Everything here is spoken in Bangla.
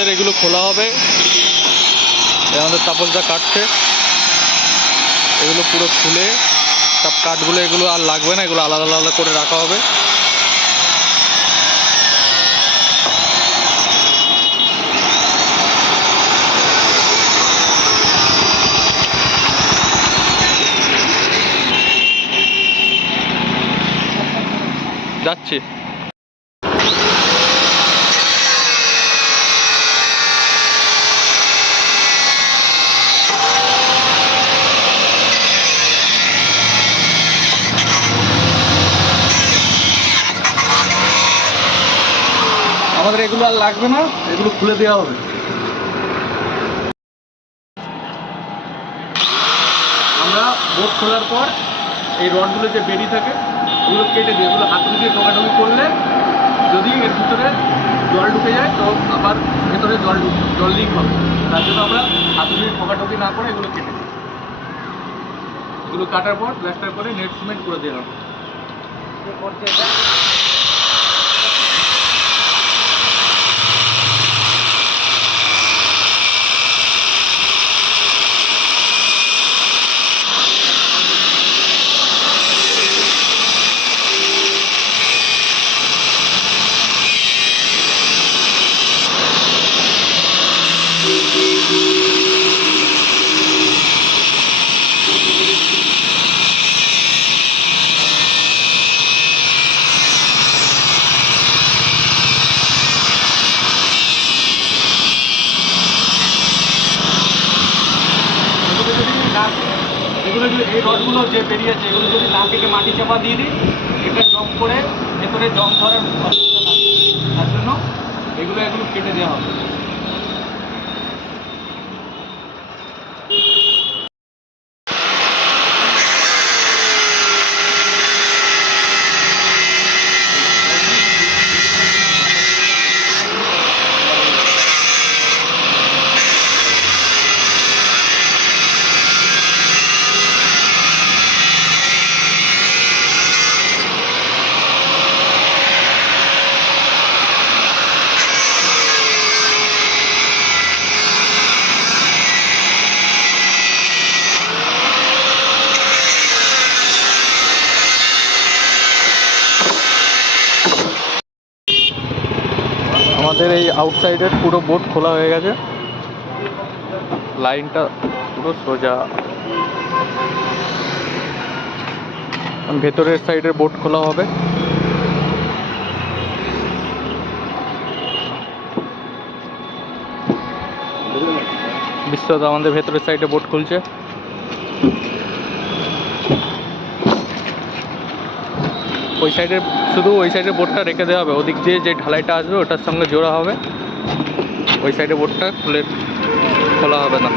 এগুলো খোলা হবে। আমাদের তাপসদা কাটছে, এগুলো পুরো খুলে সব কাঠগুলো, এগুলো আর লাগবে না, এগুলো আলাদা আলাদা করে রাখা হবে। যাচ্ছি। আমাদের এগুলো আর লাগবে না, এগুলো খুলে দেওয়া হবে। আমরা বোট খোলার পর এই রডগুলো যে বেরিয়ে থাকে ওগুলো কেটে দিই। এগুলো হাতুড়ি দিয়ে টোকাটুকি করলে যদি এর ভিতরে জল ঢুকে যায় তো আবার ভেতরে জল লিক হবে। তার জন্য আমরা হাতুড়ি দিয়ে টোকাটুকি না করে এগুলো কেটে দিই। এগুলো কাটার পর প্লাস্টার করে নেট সিমেন্ট করে দেওয়া হবে। এগুলো এই রডগুলো যে বেরিয়েছে এগুলো যদি না কেটে মাটি চাপা দিয়ে দিই, এটা জং করে ভেতরে জং ধরার অসুবিধা থাকে। তার জন্য এগুলো কেটে দেওয়া হবে। আমাদের এই আউটসাইডের পুরো বোট খোলা হয়ে গেছে, লাইনটা পুরো সোজা। ভেতরের সাইডের বোট খোলা হবে। বিশ্বদা আমাদের ভেতরের সাইডে বোট খুলছে। ওই সাইডের শুধু ওই সাইডের বোটটা রেখে দেওয়া হবে, ওদিক দিয়ে যে ঢালাইটা আসবে ওটার সঙ্গে জোড়া হবে। ওই সাইডে বোটটা খোলা হবে না।